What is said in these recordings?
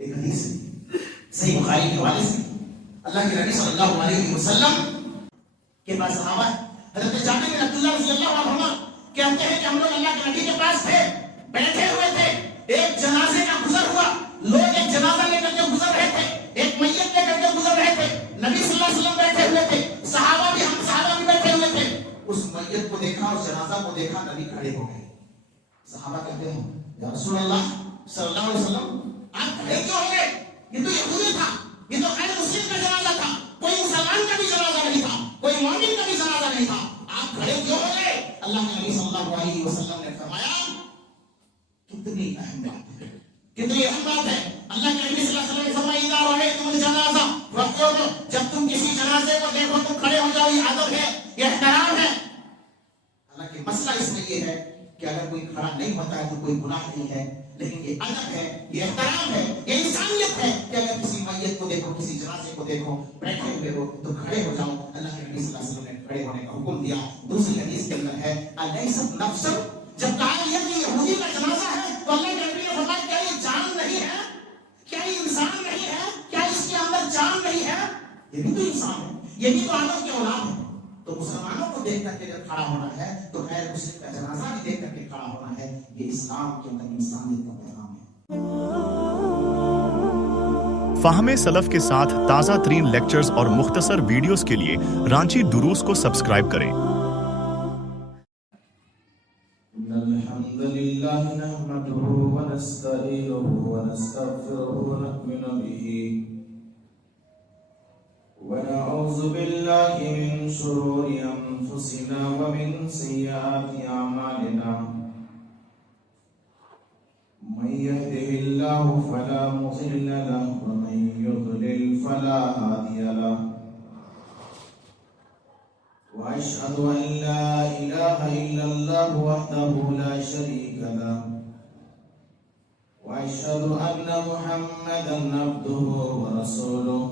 ایک حدیث صحیح بخاری کے حوالے سے اللہ کے نبی صلی اللہ علیہ وسلم کے پاس صحابہ حضرت جابر بن عبداللہ رضی اللہ عنہما کہتے ہیں کہ ہم لوگ اللہ کے نبی کے پاس تھے، بیٹھے ہوئے تھے، ایک جنازے کا گزر ہوا، لوگ ایک جنازہ لے کر کے گزر رہے تھے، ایک میت لے کر کے گزر رہے تھے، نبی صلی اللہ علیہ وسلم بیٹھے ہوئے تھے، صحابہ بھی، ہم صحابہ بھی بیٹھے ہوئے تھے۔ اس میت کو دیکھا، اس جنازہ کو دیکھا، نبی کھڑے ہو گئے۔ صحابہ کہتے ہیں یا رسول اللہ صلی اللہ علیہ وسلم آپ کھڑے کیوں ہو گئے؟ یہ تو یہودی تھا، یہ تو غیر مسلم کا جنازہ تھا، کوئی مسلمان کا بھی جنازہ نہیں تھا، کوئی مومن کا بھی جنازہ نہیں تھا، آپ کھڑے کیوں ہو گئے؟ اللہ کے نبی صلی اللہ علیہ وسلم نے فرمایا کتنی اہم بات ہے، کتنی اہم بات ہے۔ اللہ کے نبی صلی اللہ علیہ وسلم نے فرمایا اذا رأیتم الجنازہ فقوموا، جب تم کسی جنازے کو دیکھو تم کھڑے ہو جاؤ، یہ ادب ہے، یہ احترام ہے۔ حالانکہ مسئلہ اس میں یہ ہے کہ اگر کوئی کھڑا نہیں ہوتا ہے تو کوئی گناہ نہیں ہے، لیکن یہ ادب ہے، یہ احترام ہے، یہ انسانیت ہے کہ اگر کسی میت کو دیکھو، کسی جنازے کو دیکھو، بیٹھے ہوئے ہو تو کھڑے ہو جاؤ۔ اللہ کے نبی صلی اللہ علیہ وسلم نے کھڑے ہونے کا حکم دیا۔ دوسری حدیث کے اندر ہے الیست نفس، جب کہا گیا کہ یہودی کا جنازہ ہے تو اللہ کے نبی نے فرمایا کیا یہ جان نہیں ہے، کیا یہ انسان نہیں ہے، کیا اس کے اندر جان نہیں ہے؟ یہ بھی تو انسان ہے، یہ بھی تو آدم کی اولاد ہے۔ تو مسلمانوں کو دیکھ کر کے اگر کھڑا ہونا ہے تو غیر مسلم کا جنازہ بھی دیکھ کر کے کھڑا ہونا ہے۔ یہ اسلام کے اندر انسانیت کا پیغام ہے۔ فہم سلف کے ساتھ تازہ ترین لیکچرز اور مختصر ویڈیوز کے لیے رانچی دروس کو سبسکرائب کریں۔ الحمد لله نحمده ونستعينه ونستغفره ونؤمن به ونعوذ بالله من شرور أنفسنا ومن سيئات أعمالنا، من يهده الله فلا مضل له ومن يضلل فلا هادي له، وأشهد أن لا إله إلا الله وحده لا شريك له، وأشهد أن محمدا عبده ورسوله،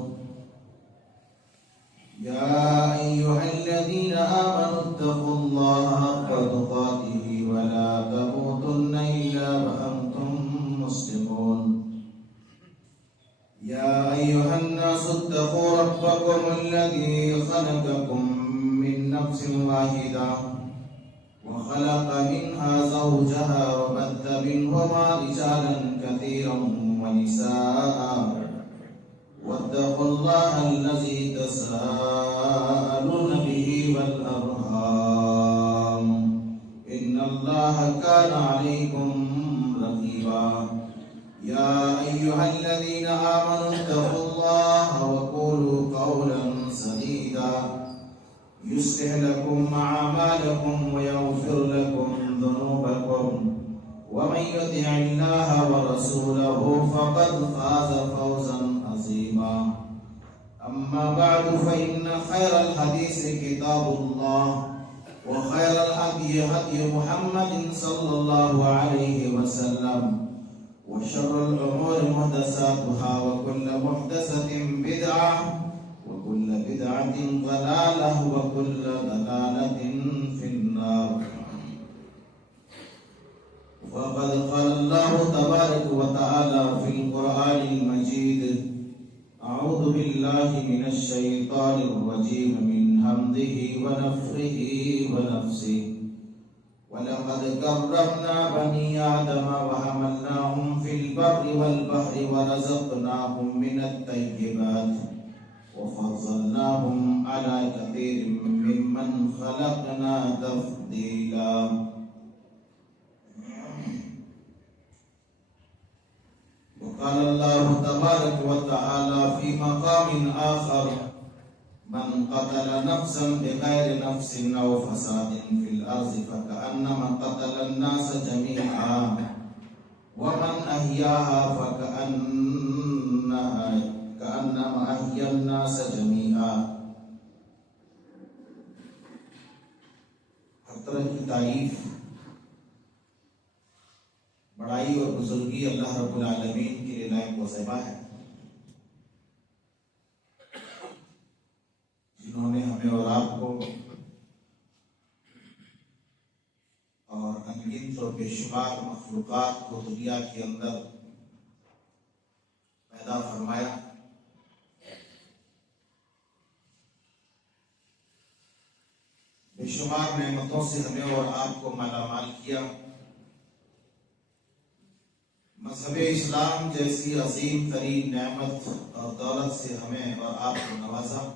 يا أيها الذين آمنوا اتقوا الله حق تقاته ولا تموتن إلا وأنتم مسلمون، يا أيها الناس اتقوا ربكم الذي خلقكم من نفس واحدة وخلق منها زوجها وبث منهما رجالا كثيرا ونساء، واتقوا الله الذي تساءلون به والأرحام إن الله كان عليكم رقيبا، يا أيها الذين آمنوا اتقوا الله وقولوا قولا سديدا يصلح لكم أعمالكم ويغفر لكم ذنوبكم، ومن يطع الله ورسوله فقد فاز فوزا عظيما، أما بعد فإن خير الحديث كتاب الله، وخير الهدي هدي محمد صلى الله عليه وسلم، وشر الأمور محدثاتها، وكل محدثة بدعة، وكل بدعة ضلالة، وكل ضلالة في النار۔ وقد قال الله تبارك وتعالى في القرآن المجيد: أعوذ بالله من الشيطان الرجيم من همزه ونفخه ونفسه، ولقد كرمنا بني آدم وحملناهم في البر والبحر ورزقناهم من الطيبات وفضلناهم على كثير ممن خلقنا تفضيلا۔ وقال الله تبارك وتعالى في مقام آخر: من قتل نفسا بغير نفس أو فساد في الأرض فكأنما قتل الناس جميعا، ومن أحياها كأنما أحيا الناس جميعا۔ ہر طرح کی تعریف، بڑائی اور بزرگی اللہ رب العالمین کے لیے لائق و زیبا ہے، جنہوں نے ہمیں اور آپ کو اور انگنت اور بے شمار مخلوقات کو دنیا کے اندر فرمایا بے شمار نعمتوں سے ہمیں اور آپ کو مالا مال کیا. مذہب اسلام جیسی عظیم ترین نعمت اور دولت سے ہمیں اور آپ کو نوازا.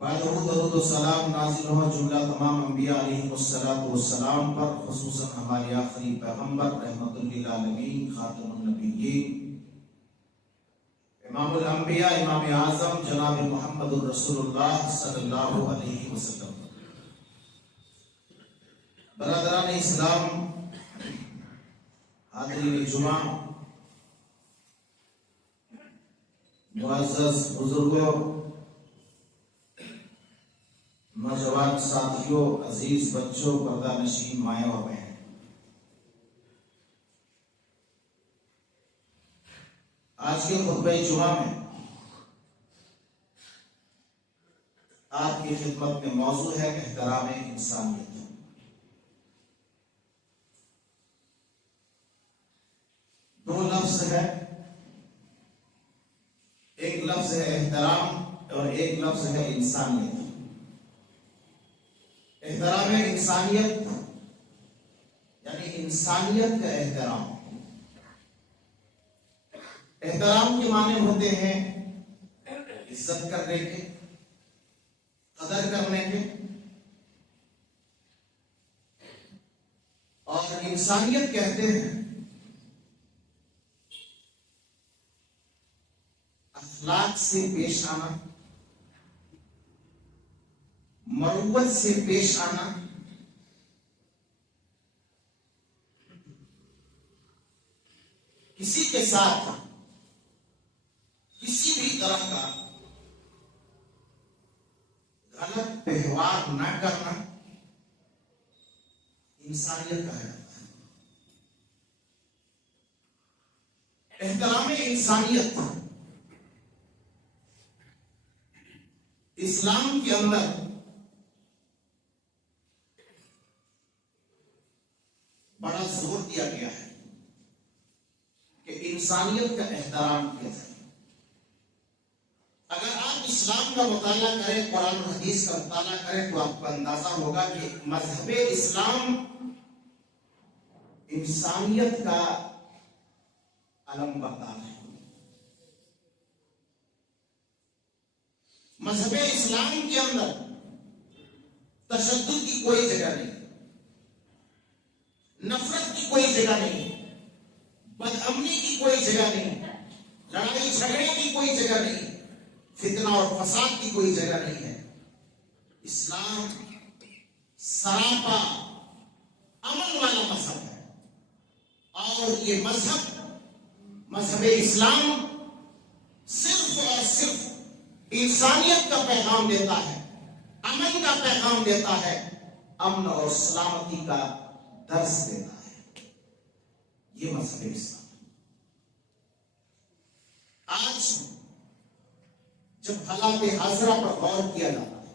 درود و سلام نازل ہو جملہ تمام انبیاء علیہ السلام پر، خصوصاً ہمارے آخری پیغمبر رحمت للعالمین خاتم النبیین امام الانبیاء امام اعظم جناب محمد الرسول اللہ صلی اللہ علیہ وسلم. برادران اسلام، حاضرین جمعہ، معزز بزرگوں، نوجوان ساتھیوں، عزیز بچوں، پردہ نشین مائیں اور بہن، آج کے خطبہ جمعہ میں آپ کی خدمت میں موضوع ہے احترام انسانیت. دو لفظ ہے، ایک لفظ ہے احترام اور ایک لفظ ہے انسانیت. احترام انسانیت یعنی انسانیت کا احترام. احترام کے معنی ہوتے ہیں عزت کرنے کے، قدر کرنے کے، اور انسانیت کہتے ہیں اخلاق سے پیش آنا، مروت سے پیش آنا، کسی کے ساتھ کسی بھی طرح کا غلط ویوہار نہ کرنا انسانیت کہا جاتا ہے. احترام انسانیت اسلام کے اندر بڑا زور دیا گیا ہے کہ انسانیت کا احترام کیا جائے. اگر آپ اسلام کا مطالعہ کریں، قرآن و حدیث کا مطالعہ کریں، تو آپ کو اندازہ ہوگا کہ مذہب اسلام انسانیت کا علم بردار ہے. مذہب اسلام کے اندر تشدد کی کوئی جگہ نہیں، نفرت کی کوئی جگہ نہیں، بدامنی کی کوئی جگہ نہیں، لڑائی جھگڑے کی کوئی جگہ نہیں، فتنہ اور فساد کی کوئی جگہ نہیں ہے. اسلام سراپا امن والا مذہب ہے، اور یہ مذہب اسلام صرف اور صرف انسانیت کا پیغام دیتا ہے، امن کا پیغام دیتا ہے، امن اور سلامتی کا درس دیتا ہے. یہ مذہب اسلام. آج جب حالات حاضرہ پر غور کیا جاتا ہے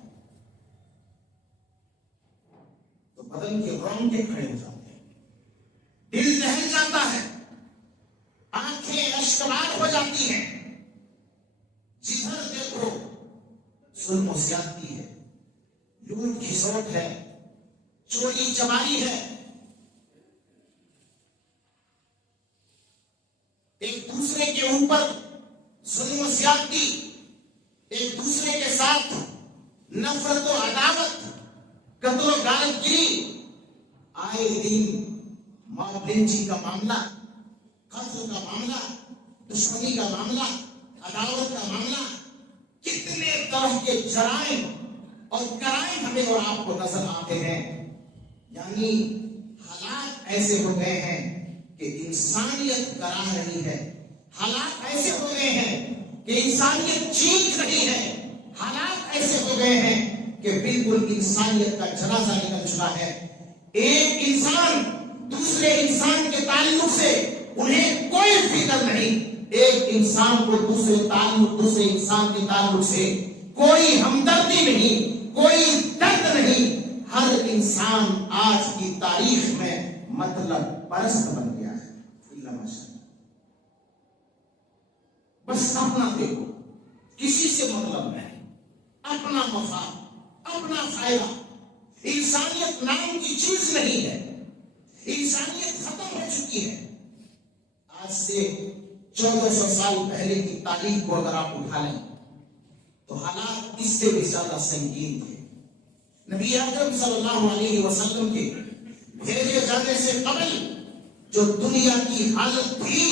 تو بدن کے رونگٹے کھڑے ہو جاتے ہیں، دل دہل جاتا ہے، آنکھیں اشکبار ہو جاتی ہیں. جدھر دیکھو ظلم و زیادتی ہے، لوٹ کھسوٹ ہے، چوری چماری ہے، ایک دوسرے کے اوپر ظلم و زیادتی، ایک دوسرے کے ساتھ نفرت و عداوت، قتل و غارت گری. آئے دن ماں لنچی کا معاملہ، قتل کا معاملہ، دشمنی کا معاملہ، عداوت کا معاملہ، کتنے طرح کے جرائم اور کرائم ہمیں اور آپ کو نظر آتے ہیں. یعنی حالات ایسے ہو گئے ہیں کہ انسانیت کرا رہی ہے، حالات ایسے ہو گئے ہیں کہ انسانیت چیخ رہی ہے، حالات ایسے ہو گئے ہیں کہ بالکل انسانیت کا جنازہ نکل چکا ہے. ایک انسان دوسرے انسان کے تعلق سے انہیں کوئی فکر نہیں، ایک انسان کو دوسرے انسان کے تعلق سے کوئی ہمدردی نہیں، کوئی درد نہیں. ہر انسان آج کی تاریخ میں مطلب پرست بن گیا ہے. بس اپنا دیکھو، کسی سے مطلب نہیں، اپنا مفاد، اپنا فائدہ۔ انسانیت نام کی چیز نہیں ہے، انسانیت ختم ہو چکی ہے۔ آج سے 1400 سال پہلے کی تاریخ کو اگر آپ اٹھا لیں تو حالات اس سے بھی زیادہ سنگین تھے۔ نبی اکرم صلی اللہ علیہ وسلم کے بھیجے جانے سے قبل جو دنیا کی حالت تھی،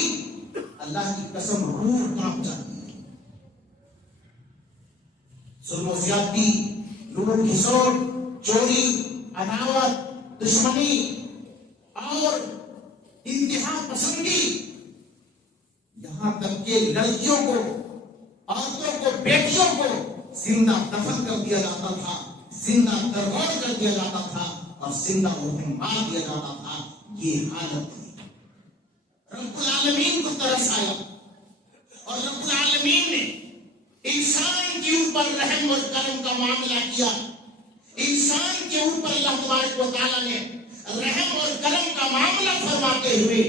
اللہ کی قسم روح کانپ جاتی ہے۔ ظلم و زیادتی، لوٹ کھسوٹ، چوری، عداوت، دشمنی اور انتہا پسندی، یہاں تک کہ لڑکیوں کو، عورتوں کو، بیٹیوں کو زندہ دفن کر دیا جاتا تھا، زندہ درگور کر دیا جاتا تھا اور زندہ انہیں مار دیا جاتا تھا۔ یہ حالت تھی۔ رب العالمین کو ترس آیا اور رب العالمین نے انسان کے اوپر رحم اور کرم کا معاملہ کیا۔ انسان کے اوپر اللہ تبارک و تعالی نے رحم اور کرم کا معاملہ فرماتے ہوئے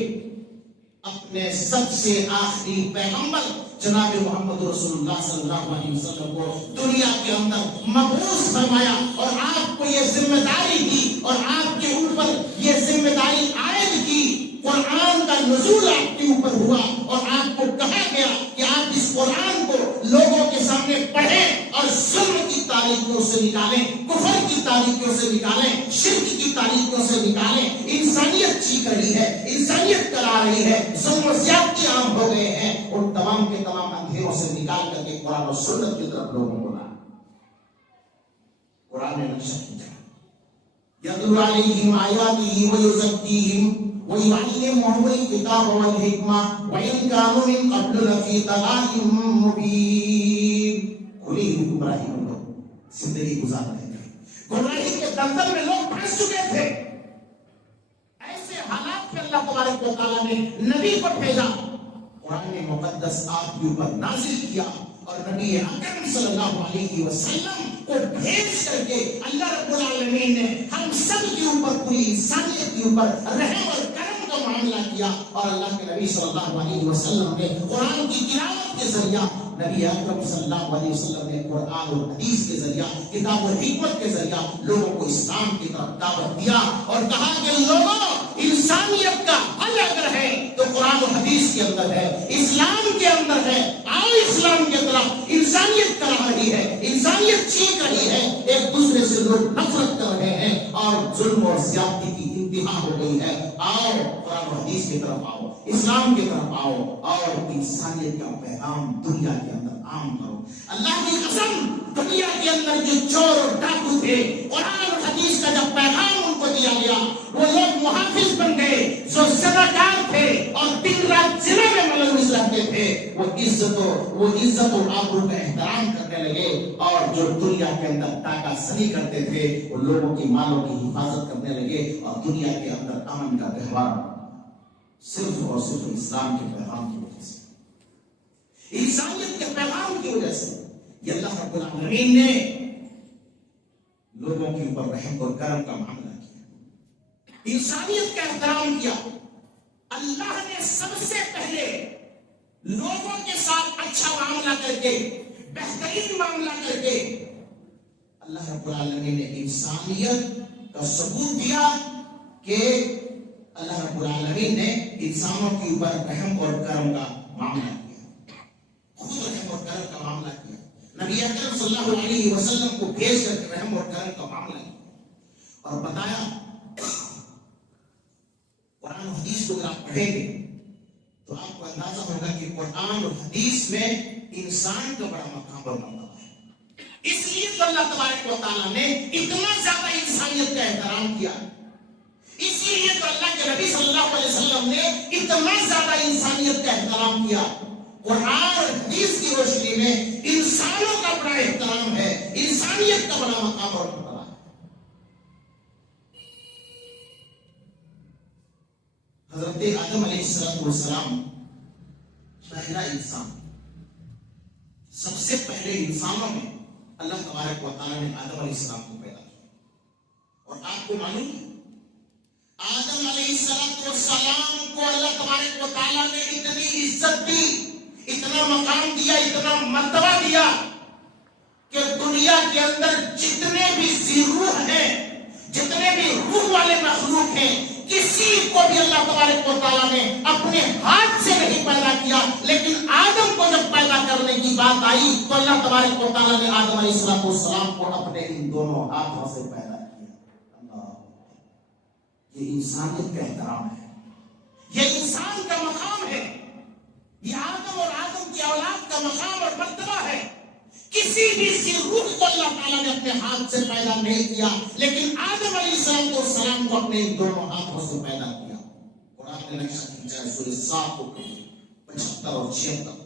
اپنے سب سے آخری پیغمبر جناب محمد رسول اللہ صلی اللہ علیہ وسلم کو دنیا کے اندر مبعوث فرمایا اور آپ کو یہ ذمہ داری دی اور آپ کے اوپر یہ ذمہ داری عائد کی۔ قرآن کا نزول آپ کے اوپر ہوا اور آپ کو کہا گیا کہ آپ اس قرآن کو لوگوں کے سامنے پڑھیں اور ظلم کی تاریکیوں سے نکالیں، کفر کی تاریکیوں سے نکالیں، شرک کی تاریکیوں سے نکالیں۔ انسانیت چیخ رہی ہے، انسانیت کرا رہی ہے، ظلم و زیادتی عام ہو گئے ہیں، اور تمام کے تمام اندھیروں سے نکال کر کے قرآن و سنت کی طرف لوگوں کو لانا۔ قرآن نے نقشہ کھینچا، یتلو علیہم آیاتہ ویزکیہم وَيُعَلِّمُهُمُ الْكِتَابَ وَالْحِکْمَةَ وَإِنْ كَانُوا مِنْ قَبْلُ لَفِي ضَلَالٍ مُبِینٍ۔ کھلی ہوئی گمراہی میں لوگ زندگی گزار رہے تھے، گمراہی کے دلدل میں لوگ پھنس چکے تھے۔ ایسے حالات میں اللہ تبارک و تعالیٰ نے نبی کو بھیجا، قرآن مقدس آپ کے اوپر نازل کیا اور نبی اکرم صلی اللہ علیہ وسلم کو بھیج کر کے اللہ رب العالمین نے ہم سب کے اوپر، پوری انسانیت کے اوپر رحم اور کرم کا معاملہ کیا۔ اور اللہ کے نبی صلی اللہ علیہ وسلم نے قرآن کی تلاوت کے ذریعہ، نبی اکرم صلی اللہ علیہ وسلم نے قرآن اور حدیث کے ذریعہ، کتاب و حکمت کے ذریعہ لوگوں کو اسلام کی طرف دعوت دیا اور کہا کہ لوگوں، انسانیت کا حل اگر ہے تو قرآن و حدیث کے اندر ہے، اسلام کے اندر ہے، آؤ اسلام کی طرف۔ انسانیت کرا رہی ہے، انسانیت چیخ رہی ہے، ایک دوسرے سے لوگ نفرت کر رہے ہیں اور ظلم اور زیادتی کی انتہا ہو گئی ہے۔ آؤ قرآن و حدیث کی طرف آؤ، اسلام کی طرف آؤ اور انسانیت کا پیغام دنیا کے اندر عام کرو۔ اللہ کی قسم، دنیا کے اندر جو چور اور ڈاکو تھے، قرآن اور حدیث کا جب پیغام ان کو دیا گیا، وہ لوگ محافظ بن گئے۔ جو زناکار تھے اور دن رات زنا میں ملوث رہتے تھے، وہ عزت و آبرو کا احترام کرنے لگے، اور جو دنیا کے اندر ڈاکہ زنی کرتے تھے وہ لوگوں کی مالوں کی حفاظت کرنے لگے، اور دنیا کے اندر امن کا تہوار صرف اور صرف اسلام کے پیغام کی وجہ سے، انسانیت کے پیغام کی وجہ سے یہ اللہ رب العالمین نے لوگوں کے اوپر رحم اور کرم کا معاملہ کیا، انسانیت کا احترام کیا۔ اللہ نے سب سے پہلے لوگوں کے ساتھ اچھا معاملہ کر کے، بہترین معاملہ کر کے، اللہ رب العالمین نے انسانیت کا ثبوت دیا کہ اللہ رب العالمین نے انسانوں کے اوپر رحم اور کرم کا معاملہ کیا، خود رحم اور کرم کا معاملہ کیا۔ نبی اکرم صلی اللہ علیہ وسلم کو بھیج کر کے رحم اور کرم کا معاملہ کیا اور بتایا۔ قرآن و حدیث کو اگر آپ پڑھیں گے تو آپ کو اندازہ ہوگا کہ قرآن اور حدیث میں انسان کا بڑا مقام اور مرتبہ ہے۔ اس لیے تو اللہ تبارک و تعالیٰ نے اتنا زیادہ انسانیت کا احترام کیا، اسی لیے تو اللہ کے نبی صلی اللہ علیہ وسلم نے اتنا زیادہ انسانیت کا احترام کیا۔ قرآن اور حدیث کی روشنی میں انسانوں کا بڑا احترام ہے، انسانیت کا بڑا مقام اور مرتبہ ہے۔ حضرت آدم علیہ السلام پہلا انسان، سب سے پہلے انسانوں میں اللہ تبارک و تعالیٰ نے آدم علیہ السلام کو پیدا کیا۔ اور آپ کو معلوم ہے آدم علیہ السلام کو اللہ تبارک و تعالیٰ نے اتنی عزت دی، اتنا مقام دیا، اتنا مرتبہ دیا کہ دنیا کے اندر جتنے بھی ذی روح ہیں، جتنے بھی روح والے مخلوق ہیں، کسی کو بھی اللہ تبارک و تعالیٰ نے اپنے ہاتھ سے نہیں پیدا کیا، لیکن آدم کو جب پیدا کرنے کی بات آئی تو اللہ تبارک و تعالیٰ نے آدم علیہ السلام کو اپنے ان دونوں ہاتھوں سے پیدا کیا۔ اللہ، یہ انسانیت کا احترام ہے، یہ انسان کا مقام ہے، یہ آدم اور آدم کی اولاد کا مقام اور مرتبہ ہے۔ کسی بھی ذی روح کو اللہ تعالیٰ نے اپنے ہاتھ سے پیدا نہیں کیا، لیکن آدم علیہ السلام کو اپنے دونوں ہاتھوں سے پیدا کیا۔ قرآن نے نقشہ کھینچا ہے سورہ صاف کو 75 اور 76۔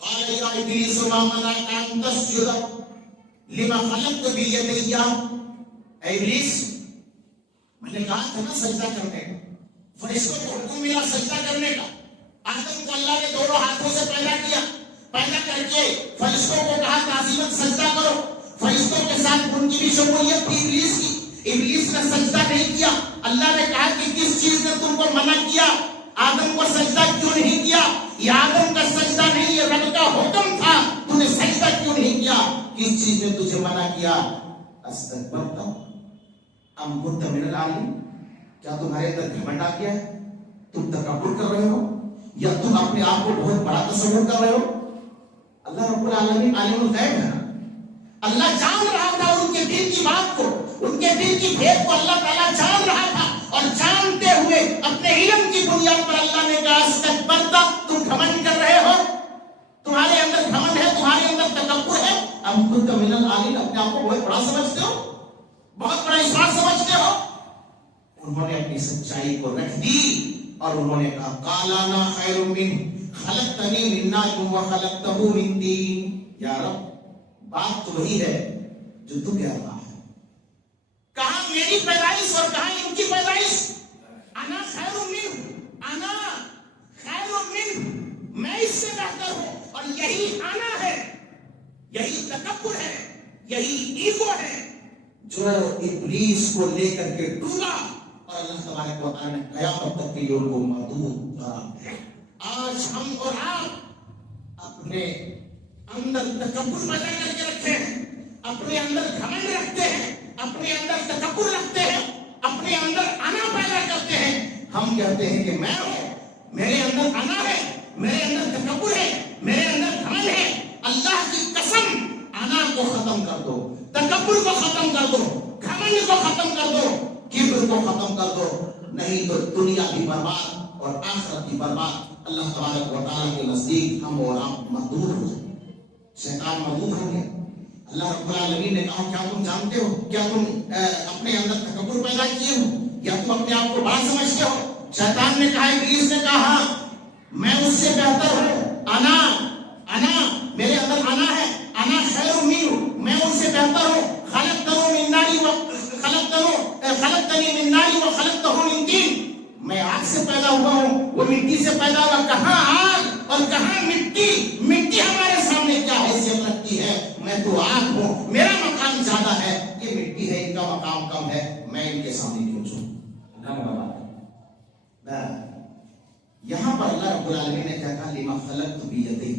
قال یا ابلیس ما منعک ان تسجد لما خلقت بیدی؟ اے ابلیس، میں نے کہا تھا نا سجدہ کرنے کا، فرشتوں کو حکم ملا سجدہ کرنے کا۔ آدم کو اللہ نے دونوں ہاتھوں سے پیدا کیا، پیدا کر کے فرشتوں کو کہا تعظیماً سجدہ کرو۔ فرشتوں کے ساتھ ان کی بھی شمولیت تھی ابلیس کی، ابلیس نے سجدہ نہیں کیا۔ اللہ نے کہا کہ کس چیز نے تم کو منع کیا؟ آدم کو سجدہ کیوں نہیں کیا؟ یہ آدم کا سجدہ نہیں، یہ رب کا حکم تھا، تو نے سجدہ کیوں نہیں کیا؟ کس چیز نے تجھے منع کیا؟ استکبرت ام کنت من العالین؟ کیا تمہارے اندر گھمنڈ آ گیا ہے؟ تم تکبر کر رہے ہو یا تم اپنے آپ کو بہت بڑا تصور کر رہے ہو؟ اللہ رب العالمین عالم الغیب ہے، اللہ جان رہا تھا ان کے دل کی بات کو، ان کے دل کی بھید کو اللہ تعالیٰ جان رہا تھا، اور جانتے ہوئے اپنے علم کی بنیاد پر اللہ نے کہا استکبرت، تم گھمنڈ کر رہے ہو، تمہارے اندر گھمنڈ ہے، تمہارے اندر تکبر ہے۔ ام کنت من العالین، اپنے آپ کو بہت بڑا سمجھتے ہو، بہت بڑا اس بات سمجھتے ہو۔ انہوں نے اپنی سچائی کو رکھ دی اور انہوں نے کہا قال انا خیر منہ خلقتنی من نار وخلقتہ من طین۔ یا رب، بات تو وہی ہے جو تو کہہ رہا ہے، کہاں میری پیدائش اور کہاں ان کی پیدائش؟ انا خیر منہ، انا خیر منہ، میں اس سے بہتر ہوں، اور یہی انا ہے، یہی تکبر ہے، یہی ایگو ہے جو ابلیس کو لے کر کے ڈوبا، اور اللہ تبارک و تعالیٰ نے قیامت تک کے لیے ان کو مردود قرار دیا۔ آج ہم اور آپ اپنے اندر تکبر پیدا کر کے رکھتے ہیں، اپنے اندر گھمنڈ رکھتے ہیں، اپنے اندر تکبر رکھتے ہیں، اپنے اندر انا پیدا کرتے ہیں۔ ہم کہتے ہیں کہ میں ہوں، میرے اندر انا ہے، میرے اندر تکبر ہے، میرے اندر گھمنڈ ہے۔ اللہ کی قسم، انا کو ختم کر دو، تکبر کو ختم کر دو، گھمنڈ کو ختم کر دو، کبر کو ختم کر دو، نہیں تو دنیا بھی برباد اور آخرت بھی برباد۔ اللہ تبارک و تعالیٰ کے نزدیک ہم اور آپ مردود ہو جائیں، شیطان مردود ہو گیا۔ اللہ رب العالمین نے کہا کیا تم جانتے ہو، کیا تم اپنے اندر تکبر پیدا کیے ہو یا تم اپنے آپ کو بڑا سمجھتے ہو؟ شیطان نے کہا، ابلیس نے کہا میں اس سے بہتر ہوں، انا میرے اندر انا ہے، انا خیر منہ، میں اس سے بہتر ہوں۔ خلقتنی من نار وخلقتہ من طین، میں آگ سے پیدا ہوا ہوں، وہ مٹی سے پیدا ہوا۔ کہاں آگ اور کہاں مٹی؟ مٹی ہمارے سامنے کیا حیثیت رکھتی ہے؟ میں تو آگ ہوں، میرا مقام زیادہ ہے، یہ مٹی ہے، ان کا مقام کم ہے، میں ان کے سامنے کیوں چھوں؟ یہاں پر اللہ رب العالمین نے کیا کہا؟ لما خلقت بیدی،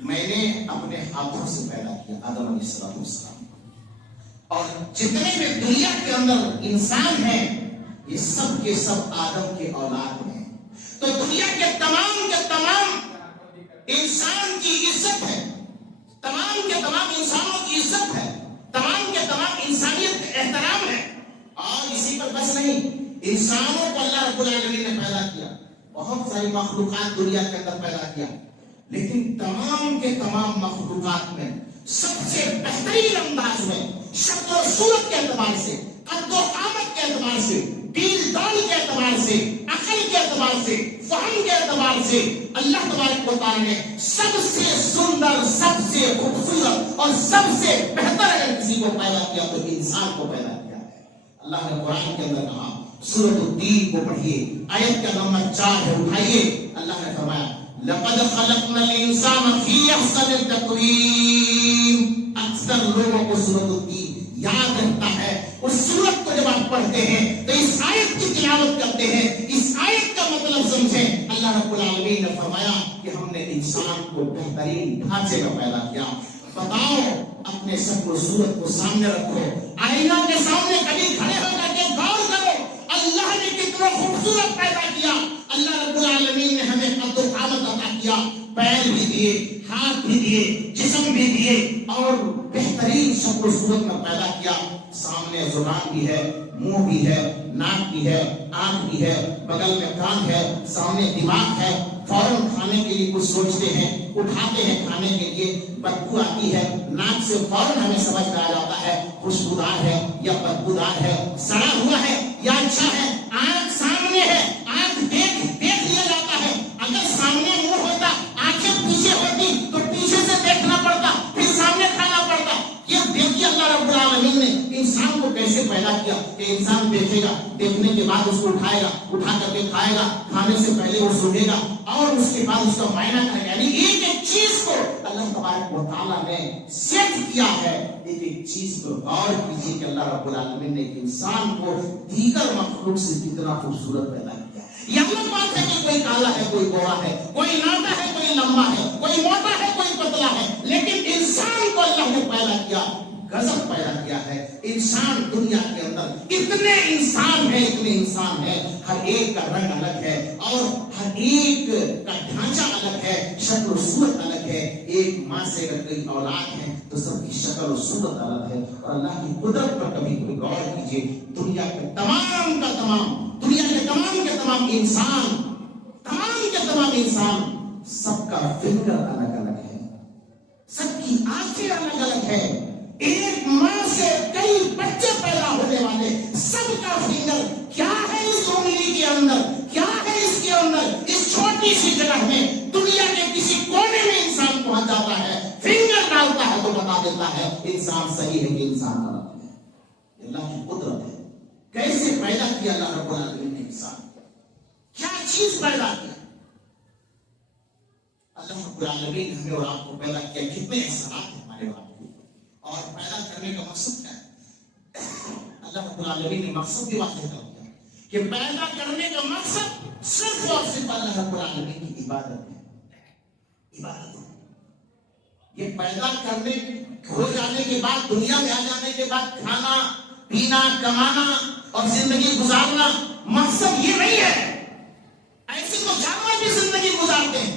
میں نے اپنے ہاتھوں سے پیدا کیا آدم علیہ السلام، اور جتنے بھی دنیا کے اندر انسان ہیں یہ سب کے سب آدم کے اولاد ہیں۔ تو دنیا کے تمام انسان کی عزت ہے، تمام کے تمام انسانوں کی عزت ہے، تمام کے تمام انسانیت کا احترام ہے۔ اور اسی پر بس نہیں، انسانوں کو اللہ رب العالمین نے پیدا کیا، بہت ساری مخلوقات دنیا کے اندر پیدا کیا، لیکن تمام کے تمام مخلوقات میں سب سے بہترین انداز میں، شکل و صورت کے اعتبار سے، قد و قامت کے اعتبار سے، دل دال کے اعتبار سے، عقل کے اعتبار سے، فہم کے اعتبار سے، اللہ تبارک و تعالیٰ نے سب سے سندر، سب سے خوبصورت اور سب سے بہتر اگر کسی کو پیدا کیا تو انسان کو پیدا کیا ہے۔ اللہ نے قرآن کے اندر کہا، سورۃ الدین کو پڑھیے، آیت کا نمبر 4 ہے، اٹھائیے۔ اللہ نے فرمایا لقد خلقنا الانسان فی احسن تقویم۔ اکثر لوگوں کو سورۃ الدین یاد رہتا ہے، اس سورت کو جب آپ پڑھتے ہیں تو اس دعوت کرتے ہیں. اس آیت کا مطلب سمجھیں. اللہ رب العالمین نے فرمایا کہ ہم نے انسان کو بہترین ڈھانچے میں پیدا کیا. بتاؤ اپنے شکل و صورت کو سامنے رکھو, آئینہ کے سامنے کبھی کھڑے ہو کر کے غور کرو اللہ نے کتنا خوبصورت پیدا کیا. اللہ رب العالمین نے ہمیں قد و قامت عطا کیا, پیر بھی دیے, ہاتھ بھی دیے, جسم بھی دیے, اور بہترین شکل و صورت میں پیدا کیا. سامنے زبان بھی ہے, منہ بھی ہے, ناک بھی ہے, آنکھ بھی ہے, بغل میں کان ہے, سامنے دماغ ہے. فوراً کھانے کے لیے کچھ سوچتے ہیں, اٹھاتے ہیں کھانے کے لیے, بدبو آتی ہے, ناک سے فوراً ہمیں سمجھ میں آ جاتا ہے خوشبودار ہے یا بدبودار ہے, سڑا ہوا ہے یا اچھا ہے. آنکھ سامنے ہے, آنکھ دیکھ لیا جاتا ہے. اگر سامنے منہ ہوتا, آنکھیں پیچھے ہوتی تو پیچھے سے دیکھنا پڑتا, پھر سامنے کھانا پڑتا. یہ دیکھیے اللہ رب العالمین نے انسان کو کیسے پیدا کیا کہ انسان دیکھے گا, دیکھنے کے بعد اس کو اٹھائے گا, اٹھا کر کے کھائے گا, کھانے سے پہلے وہ سونے گا, اور اس کے بعد اس کا معائنہ کرے گا. یعنی ایک ایک چیز کو اللہ تبارک و تعالیٰ نے سیٹ کیا ہے. ایک ایک چیز کو غور کیجیے کہ اللہ رب العالمین نے انسان کو دیگر مخلوق سے کتنا خوبصورت پیدا کیا. یہ الگ بات ہے کہ کوئی کالا ہے, کوئی گورا ہے, کوئی ناٹا ہے, کوئی لمبا ہے, کوئی موٹا ہے, کوئی پتلا ہے, لیکن انسان کو اللہ نے پیدا کیا, غضب پیدا کیا ہے. انسان دنیا کے اندر اتنے انسان ہیں, اتنے انسان ہیں, ہر ایک کا رنگ الگ ہے, اور ہر ایک کا ڈھانچہ الگ ہے, شکل و صورت الگ ہے. ایک ماں سے اگر کوئی اولاد ہے تو سب کی شکل و صورت الگ ہے. اور اللہ کی قدرت پر کبھی کوئی غور کیجیے, دنیا کے تمام کا تمام, دنیا کے تمام کے تمام انسان, تمام کے تمام انسان, سب کا فنگر الگ الگ ہے, سب کی آنکھیں الگ الگ ہے. ایک ماں سے کئی بچے پیدا ہونے والے, سب کا فنگر کیا ہے اس انگلی کے اندر, کیا ہے اس کے اندر, اس چھوٹی سی جگہ میں دنیا کے کسی کونے میں انسان پہنچ جاتا ہے, فنگر ڈالتا ہے تو بتا دیتا ہے انسان صحیح ہے کہ انسان غلط ہے. اللہ کی قدرت ہے. کیسے پیدا کیا اللہ رب العالمین نے انسان, کیا چیز پیدا کیا. اللہ رب العالمین ہمیں اور آپ کو پیدا کیا, کتنے احسانات ہیں ہمارے آپ کو, اور پیدا کرنے کا مقصد کیا ہے. اللہ رب العالمین نے مقصد بھی واضح کر دیا کہ پیدا کرنے کا مقصد صرف اور صرف اللہ رب العالمین کی عبادت ہے. عبادت ہے. یہ پیدا کرنے ہو جانے کے بعد, دنیا میں آ جانے کے بعد کھانا پینا, کمانا اور زندگی گزارنا مقصد یہ نہیں ہے. ایسے تو جانور بھی زندگی گزارتے ہیں,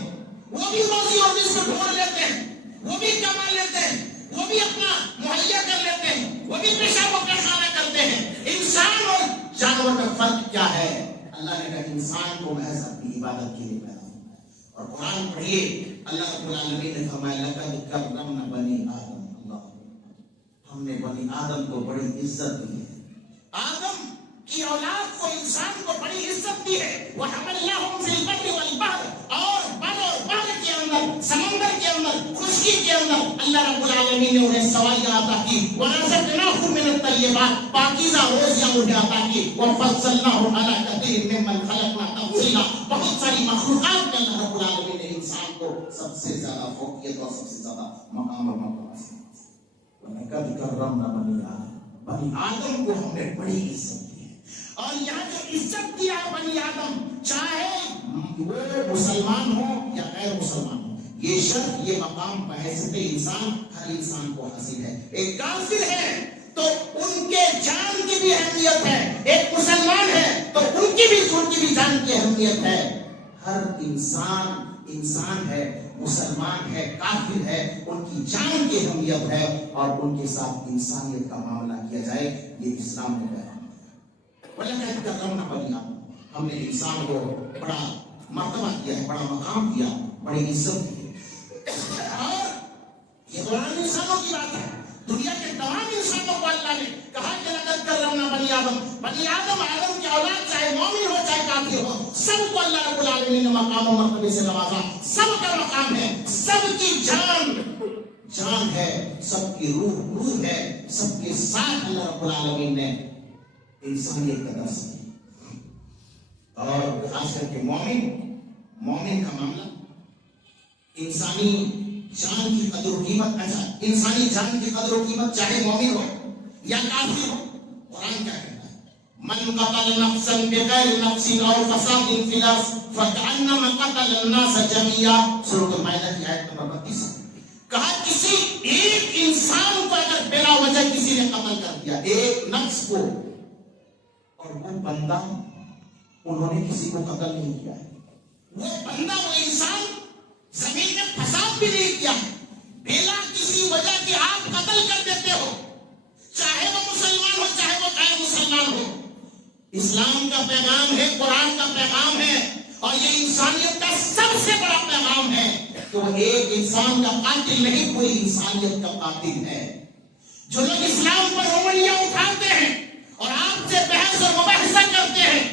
وہ بھی روزی اور رزق کو ڈھونڈ لیتے ہیں, وہ بھی کما لیتے ہیں, وہ بھی اپنا مہیا کر لیتے ہیں, وہ بھی پیشاب و پیخانہ کرتے ہیں. انسان اور جانور کا فرق کیا ہے؟ اللہ نے کہا انسان کو محض اپنی عبادت کے لیے پیدا ہوتا ہے. اور قرآن پڑھیے, اللہ رب العالمین نے فرمایا لقد کرمنا بنی آدم. اللہ, ہم نے بنی آدم کو بڑی عزت دی ہے. آدم کی اولاد کو, انسان کو بڑی عزت دی ہے. وَحَمَلْنَاهُمْ فِي الْبَرِّ وَالْبَحْرِ, اور بر اور بحر کے اندر, سمندر کے اندر, خشکی کے اندر اللہ رب العالمین نے انہیں سوائیاں عطا کی. وَرَزَقْنَاهُمْ مِنَ الطَّيِّبَاتِ, پاکیزہ روزیاں انہیں عطا کی. وَفَضَّلْنَاهُمْ عَلَىٰ كَثِيرٍ مِّمَّنْ خَلَقْنَا تَفْضِيلًا, بہت ساری مخلوقات کے اللہ رب العالمین نے انسان کو سب سے زیادہ فوقیت اور سب سے زیادہ مقام اور مرتبہ سے. وَلَقَدْ كَرَّمْنَا بَنِي آدَمَ, بنی آدم کو ہم نے بڑی عزت دی ہے. اور یہاں جو عزت دیا ہے بنی آدم, چاہے وہ مسلمان ہو یا غیر مسلمان ہو, یہ شرف, یہ مقام بحیثیت انسان ہر انسان کو حاصل ہے. ایک کافر ہے تو ان کے جان کی بھی اہمیت ہے, ایک مسلمان ہے تو ان کی بھی جان کی اہمیت ہے. ہر انسان ہے, مسلمان ہے, کافر ہے, ان کی جان کی اہمیت ہے, اور ان کے ساتھ انسانیت کا معاملہ کیا جائے, یہ اسلام کا پیغام ہے. وَلَقَدْ كَرَّمْنَا بَنِي آدَمَ, ہم نے انسان کو بڑا مرتبہ دیا ہے, بڑا مقام دیا, بڑی عزت دی. اور یہ قرآن انسانوں کی بات ہے. دنیا کے تمام انسانوں کو اللہ نے کہا کہ لقد کرمنا بنی آدم. بنی آدم, آدم کی اولاد, چاہے مومن ہو چاہے کافر ہو, سب کو اللہ رب العالمین نے مقام و مرتبے سے نوازا. سب کا مقام ہے, سب کی جان ہے, سب کی روح ہے, سب کے ساتھ اللہ رب العالمین نے انسانیت کا درس دیا. اور خاص کر کے مومن کا معاملہ, انسانی جان کی قدر و قیمت. اچھا, انسانی جان کی قدر و قیمت چاہے مومن ہو یا کافر ہو, قرآن کیا کہتا ہے؟ من قتل نفسا بغیر نفس او فساد فی الارض فکأنما قتل الناس جميعا، سورۃ المائدہ کی آیت نمبر 32۔ کہا کسی ایک انسان کو اگر بلا وجہ کسی نے قتل کر دیا، ایک نفس کو، اور وہ بندہ، انہوں نے کسی کو قتل نہیں کیا ہے، وہ بندہ، وہ انسان زمین میں فساد بھی نہیں کیا، بلا کسی وجہ کی آپ قتل کر دیتے ہو، چاہے وہ مسلمان ہو چاہے وہ غیر مسلمان ہو۔ اسلام کا پیغام ہے، قرآن کا پیغام ہے، اور یہ انسانیت کا سب سے بڑا پیغام ہے کہ وہ ایک انسان کا قاتل نہیں، پوری انسانیت کا قاتل ہے۔ جو لوگ اسلام پر انگلیاں اٹھاتے ہیں اور آپ سے بحث اور مباحثہ کرتے ہیں،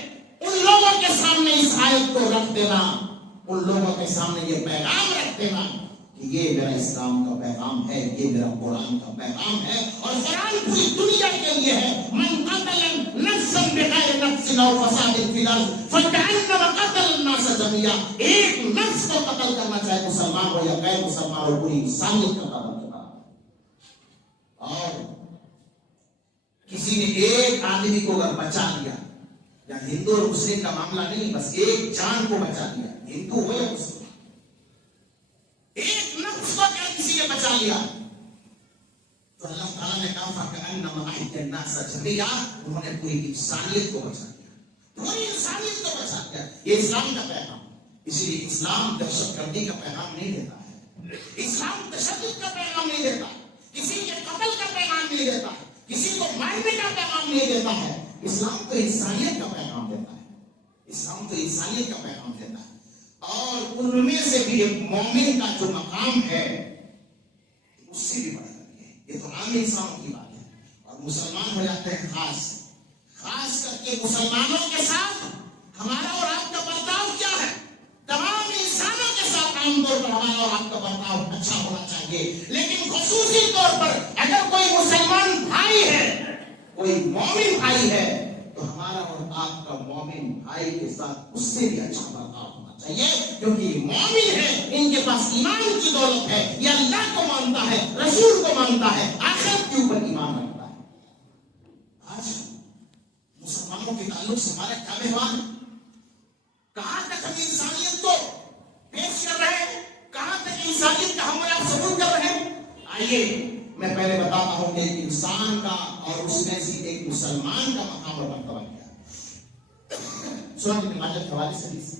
ان لوگوں کے سامنے اس آیت کو رکھ دینا، ان لوگوں کے سامنے یہ پیغام رکھ دینا کہ یہ میرا اسلام کا پیغام ہے، یہ میرا قرآن کا پیغام ہے، اور قرآن پوری دنیا کے لیے ہے۔ من قتل نفسا بغیر نفس او فساد فی الارض فکأنما قتل الناس جميعا، ایک نفس کو قتل کرنا چاہے مسلمان ہو یا غیر مسلمان ہو، پوری انسانیت کا قتل کرنا۔ اور کسی نے ایک آدمی کو اگر بچا لیا، یا ہندو اور مسلم کا معاملہ نہیں، بس ایک جان کو بچا لیا، ہندو ہو یا مسلم، ایک نفس کو اگر کسی نے بچا لیا تو اللہ تعالیٰ نے کہا فَكَأَنَّمَا أَحْيَا النَّاسَ جَمِيعًا، انہوں نے پوری انسانیت کو بچا لیا، پوری انسانیت کو بچا لیا۔ یہ اسلام کا پیغام۔ اسی لیے اسلام دہشت گردی کا پیغام نہیں دیتا ہے، اسلام تشدد کا پیغام نہیں دیتا، کسی کے قتل کا پیغام نہیں دیتا، کسی کو مارنے کا پیغام نہیں دیتا ہے۔ اسلام تو انسانیت کا پیغام دیتا ہے، اسلام تو انسانیت کا پیغام دیتا ہے۔ اور ان میں سے بھی ایک مومن کا جو مقام ہے اس سے بھی بڑھ کر ہے، یہ تو عام انسانوں کی بات ہے، اور مسلمان ہو جاتے ہیں خاص کر کے مسلمانوں کے ساتھ ہمارا اور آپ کا برتاؤ کیا ہے؟ تمام انسانوں کے ساتھ عام طور پر ہمارا اور آپ کا برتاؤ اچھا ہونا چاہیے، لیکن خصوصی طور پر اگر کوئی مسلمان بھائی ہے، کوئی مومن بھائی ہے، تو ہمارا اور آپ کا مومن بھائی کے ساتھ اس سے بھی اچھا برتاؤ ہونا چاہیے، کیونکہ مومن ہے، ان کے پاس ایمان کی دولت ہے، یہ اللہ کو مانتا ہے، رسول کو مانتا ہے، آخرت کے اوپر ایمان رکھتا ہے۔ آج مسلمانوں کے تعلق سے ہمارا کیا بہوان ہے؟ کہاں تک ہم انسانیت کو پیش کر رہے ہیں، کہاں تک انسانیت کا ہم آپ ثبوت کر رہے ہیں؟ آئیے میں پہلے بتاتا ہوں کہ ایک انسان کا اور اس میں سے ایک مسلمان کا مقام اور مرتبہ کیا ہے۔ سنن ابن ماجہ کے حوالے سے حدیث ہے،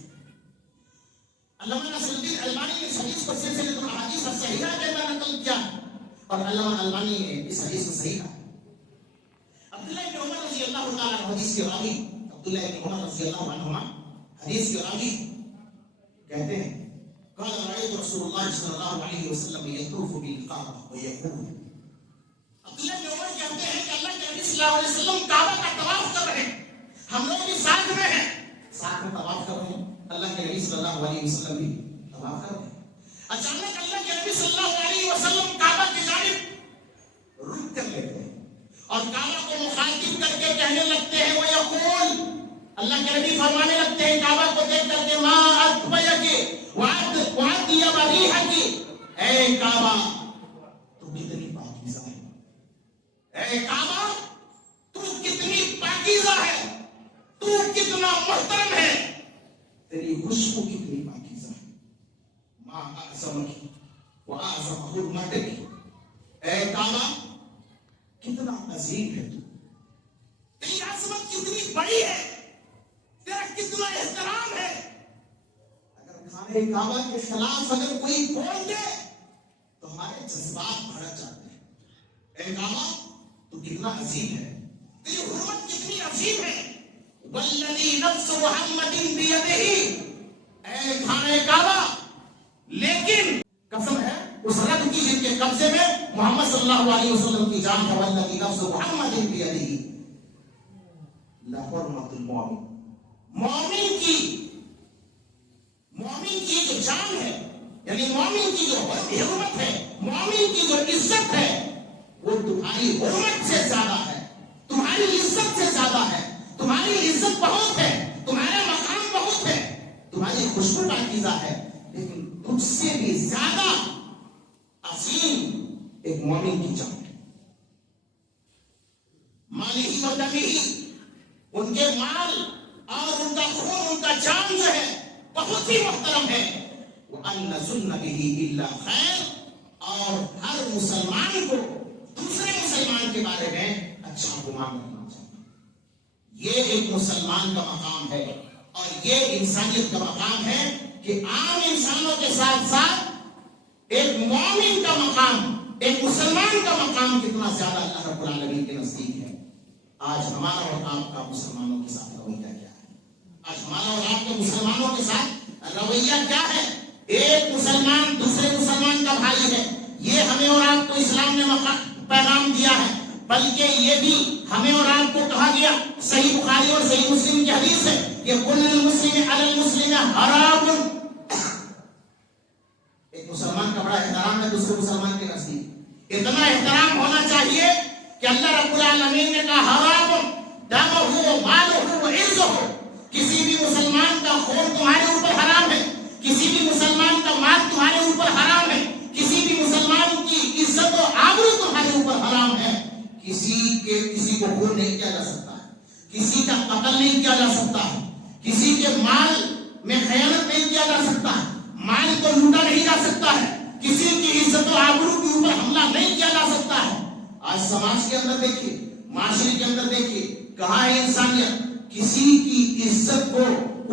علامہ ناصر الدین البانی نے اس حدیث کو سلسلۃ الاحادیث الصحیحہ کے اندر نقل کیا، اور علامہ البانی نے اس حدیث کو صحیح کہا۔ عبداللہ بن عمر رضی اللہ تعالیٰ عنہ حدیث کے راوی، عبداللہ بن عمر رضی اللہ عنہما حدیث کے راوی کہتے ہیں قال رأيت رسول الله صلی اللہ علیہ وسلم يطوف بالكعبة ويقول، عبداللہ بن عمر کہتے ہیں کہ اللہ کے نبی صلی اللہ علیہ وسلم کعبہ کا طواف کر رہے ہیں، ہم لوگ بھی ساتھ میں ہیں، ساتھ میں طواف کر رہے ہیں، اللہ کے نبی صلی اللہ علیہ وسلم بھی طواف کر رہے ہیں۔ اچانک اللہ کے نبی صلی اللہ علیہ وسلم کعبہ کی جانب رک کر لیتے ہیں اور کعبہ کو مخاطب کر کے کہنے لگتے ہیں، وَيَقُولُ، اللہ کے نبی فرمانے لگتے ہیں کعبہ کو دیکھ کر کے، مَا أَطْوَيَكِ وَأَطْيَبَ رِيحَكِ، اے کعبہ تو کتنی پاکیزہ ہے، اے کعبہ تو کتنی پاکیزہ ہے، تو کتنا محترم ہے، تیری خوشبو کتنی پاکیزہ ہے، مَا أَعْظَمَكِ وَأَعْظَمَ حُرْمَتَكِ، اے کعبہ کتنا عظیم ہے، تو تیری عظمت کتنی بڑی ہے، تیرا کتنا احترام ہے۔ اگر خانہ کعبہ کے خلاف اگر کوئی بول دے تو ہمارے جذبات بھڑک جاتے ہیں، اے کعبہ تو کتنا عظیم ہے، تیری حرمت کتنی عظیم ہے، والذی نفس محمد بیدہ، اے خانہ کعبہ، لیکن قسم ہے اس رب کی جن کے قبضے میں محمد صلی اللہ علیہ وسلم کی جان ہے، والذی نفس محمد بیدہ لحرمت المومن، مومن کی جو جان ہے، یعنی مومن کی جو حرمت ہے، مومن کی جو عزت ہے، وہ تمہاری حرمت سے زیادہ ہے، تمہاری عزت سے زیادہ ہے، تمہاری عزت بہت ہے، تمہارا مقام بہت ہے، تمہاری خوشبو پاکیزہ ہے، لیکن تجھ سے بھی زیادہ عظیم ایک مومن کی جان ہے۔ مالی و دمی، وہ ان کے مال اور ان کا خون، ان کا جان جو ہے بہت ہی محترم ہے. وَأَنْ نَظُنَّ بِهِ إِلَّا خَيْرٌ، اور ہر مسلمان کو دوسرے مسلمان کے بارے میں اچھا گمان رکھنا چاہیے. یہ ایک مسلمان کا مقام ہے اور یہ انسانیت کا مقام ہے کہ عام انسانوں کے ساتھ ساتھ ایک مومن کا مقام، ایک مسلمان کا مقام کتنا زیادہ اللہ رب العالمین کے نزدیک ہے. آج ہمارا اور آپ کا مسلمانوں کے ساتھ رویہ کیا ہے؟ آج ہمارا اور آپ کے مسلمانوں کے ساتھ رویہ کیا ہے؟ ایک مسلمان دوسرے مسلمان کا بھائی ہے، یہ ہمیں اور آپ کو اسلام نے پیغام دیا ہے. بلکہ یہ بھی ہمیں اور آپ کو کہا گیا، صحیح بخاری اور صحیح مسلم کی حدیث ہے کہ کل المسلم علی المسلم حرام. ایک مسلمان کا بڑا احترام ہے دوسرے مسلمان کے نزدیک. اتنا احترام ہونا چاہیے کہ اللہ رب العالمین نے کہا حرام دمہ مالہ وعرضہ. کسی بھی مسلمان کا خون تمہارے اوپر حرام ہے، کسی بھی مسلمان کا مال تمہارے اوپر حرام ہے، کسی بھی مسلمان کی عزت و آبرو تمہارے اوپر حرام ہے. کسی کو خون نہیں کیا جا سکتا ہے، کسی کا قتل نہیں کیا جا سکتا ہے، کسی کے مال میں خیانت نہیں کیا جا سکتا ہے، مال کو لوٹا نہیں جا سکتا ہے، کسی کی عزت و آبرو کے اوپر حملہ نہیں کیا جا سکتا ہے. آج سماج کے اندر دیکھیے، معاشرے کے اندر دیکھیے، کہاں ہے انسانیت؟ کسی کی عزت کو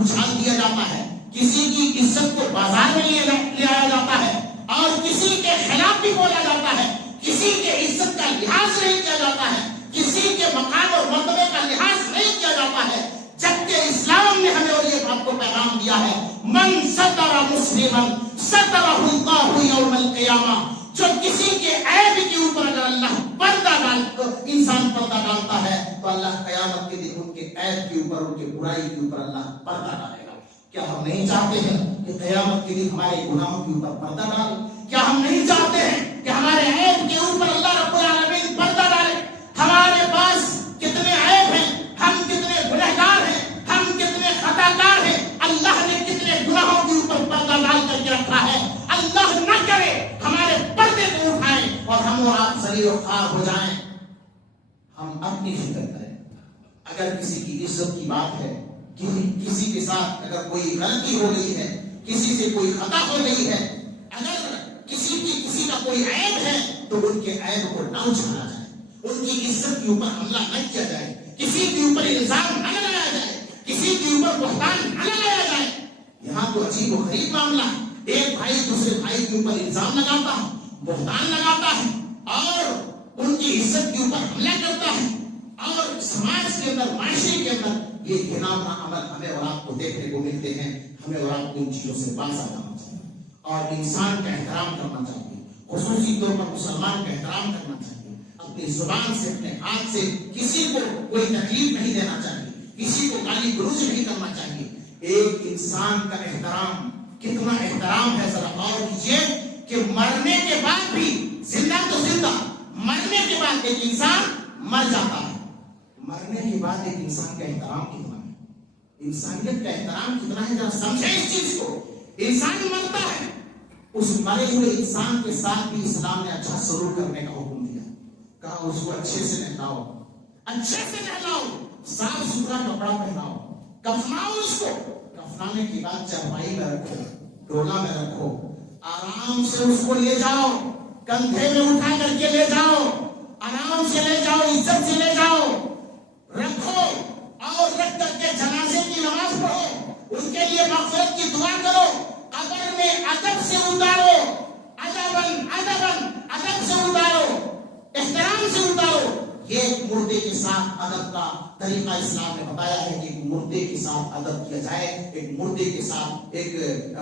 اچھال دیا جاتا ہے، کسی کی عزت کو بازار میں لے آیا جاتا ہے اور کسی کے خلاف بھی بولا جاتا ہے. کسی کے عزت کا لحاظ نہیں کیا جاتا ہے، کسی کے مقام اور مرتبے کا لحاظ نہیں کیا جاتا ہے. جبکہ اسلام نے ہمیں اور یہ بات کو پیغام دیا ہے، من ستر مسلما سترہ اللہ یوم القیامہ. جو کسی کے عیب کے اوپر اگر اللہ انسان پردہ ڈالتا ہے تو اللہ قیامت کے دن ان کے عیب کے اوپر، ان کے برائی کے اوپر اللہ پردہ ڈالے گا. کیا ہم نہیں چاہتے ہیں کہ قیامت کے دن ہمارے گناہوں کے اوپر پردہ ڈالے؟ کیا ہم نہیں چاہتے ہیں کہ ہمارے عیب کے اوپر اللہ رب العالمین پردہ ڈالے؟ ہمارے پاس کتنے عیب ہیں، ہم کتنے گنہگار ہیں، ہم کتنے خطا کار ہیں. اللہ نے کتنے گناہوں کے اوپر پردہ ڈال کر کے رکھا ہے. اللہ نہ کرے ہمارے پردے کو اٹھائیں اور ہم اور آپ ذلیل و خوار ہو جائیں. ہم اپنی فکر کریں. اگر کسی کی عزت کی بات ہے، کسی کے ساتھ اگر کوئی غلطی ہو گئی ہے، کسی سے کوئی خطا ہو گئی ہے، اگر کسی کا کوئی عیب ہے تو ان کے عیب کو نہ اچھالا جائے، ان کی عزت کے اوپر حملہ نہ کیا جائے، کسی کے اوپر الزام نہ لگایا جائے، کسی کے اوپر بہتان نہ لگایا جائے. یہاں تو عجیب و غریب معاملہ ہے. ایک بھائی دوسرے بھائی کے اوپر الزام لگاتا ہے، بہتان لگاتا ہے اور ان کی عزت کے اوپر حملہ کرتا ہے. اور سماج کے اندر، معاشرے کے اندر یہ گھناؤنا عمل ہمیں اور آپ کو دیکھنے کو ملتے ہیں. ہمیں اور آپ کو ان چیزوں سے باز آنا چاہیے اور انسان کا احترام کرنا چاہیے. خصوصی طور پر مسلمان کا احترام کرنا چاہیے. اپنی زبان سے، اپنے ہاتھ سے کسی کو کوئی تکلیف نہیں دینا چاہیے، کسی کو گالی گلوچ نہیں کرنا چاہیے. ایک انسان کا احترام کتنا احترام ہے، ذرا غور کیجیے کہ مرنے کے بعد بھی، زندہ تو زندہ، مرنے کے بعد ایک انسان مر جاتا ہے. مرنے کے بعد ایک انسان کا احترام کتنا ہے، انسانیت کا احترام کتنا ہے. ذرا سمجھیں اس چیز کو. انسان مرتا ہے، اس مرے ہوئے انسان کے ساتھ بھی اسلام نے اچھا سلوک کرنے کا حکم دیا. کہا اس کو اچھے سے نہلاؤ، اچھے سے نہلاؤ، صاف ستھرا کپڑا پہناؤ، کفناؤ. اس کو کفنانے کے بعد چرپائی میں رکھو، ڈولا میں رکھو، آرام سے اس کو لے جاؤ، کندھے میں اٹھا کر کے لے جاؤ، آرام سے لے جاؤ، عزت سے لے جاؤ، رکھو اور رکھ کر کے جنازے کی نماز پڑھو، ان کے لیے مغفرت کی دعا کرو، قبر میں ادب سے اتارو، ادب سے اتارو، احترام سے اتارو. یہ ایک مردے کے ساتھ ادب کا طریقہ اسلام نے بتایا ہے کہ ایک مردے کے ساتھ ادب کیا جائے، ایک مردے کے ساتھ، ایک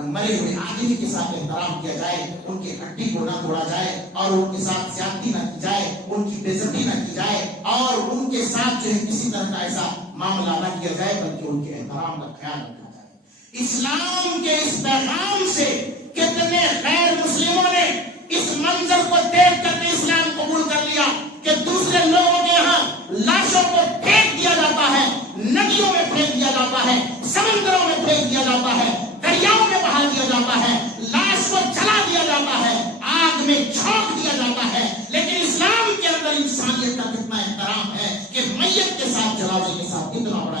مرے ہوئے آدمی کے ساتھ احترام کیا جائے، ان کی ہڈی کو نہ توڑا جائے اور ان کے ساتھ زیادتی نہ کی جائے، ان کی بے عزتی نہ کی جائے اور ان کے ساتھ جو ہے کسی طرح کا ایسا معاملہ نہ کیا جائے، بلکہ ان کے احترام کا خیال رکھا جائے. اسلام کے اس پیغام سے کتنے غیر مسلموں نے اس منظر کو دیکھ کر کے اسلام قبول کر لیا کہ دوسرے لوگوں کے یہاں لاشوں کو پھینک دیا جاتا ہے، ندیوں میں پھینک دیا جاتا ہے، سمندروں میں پھینک دیا جاتا ہے، دریاؤں میں بہا دیا جاتا ہے، لاش کو جلا دیا جاتا ہے، آگ میں جھونک دیا جاتا ہے. لیکن اسلام کے اندر انسانیت کا کتنا احترام ہے کہ میت کے ساتھ، جنازے کے ساتھ کتنا بڑا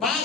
5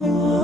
والذكر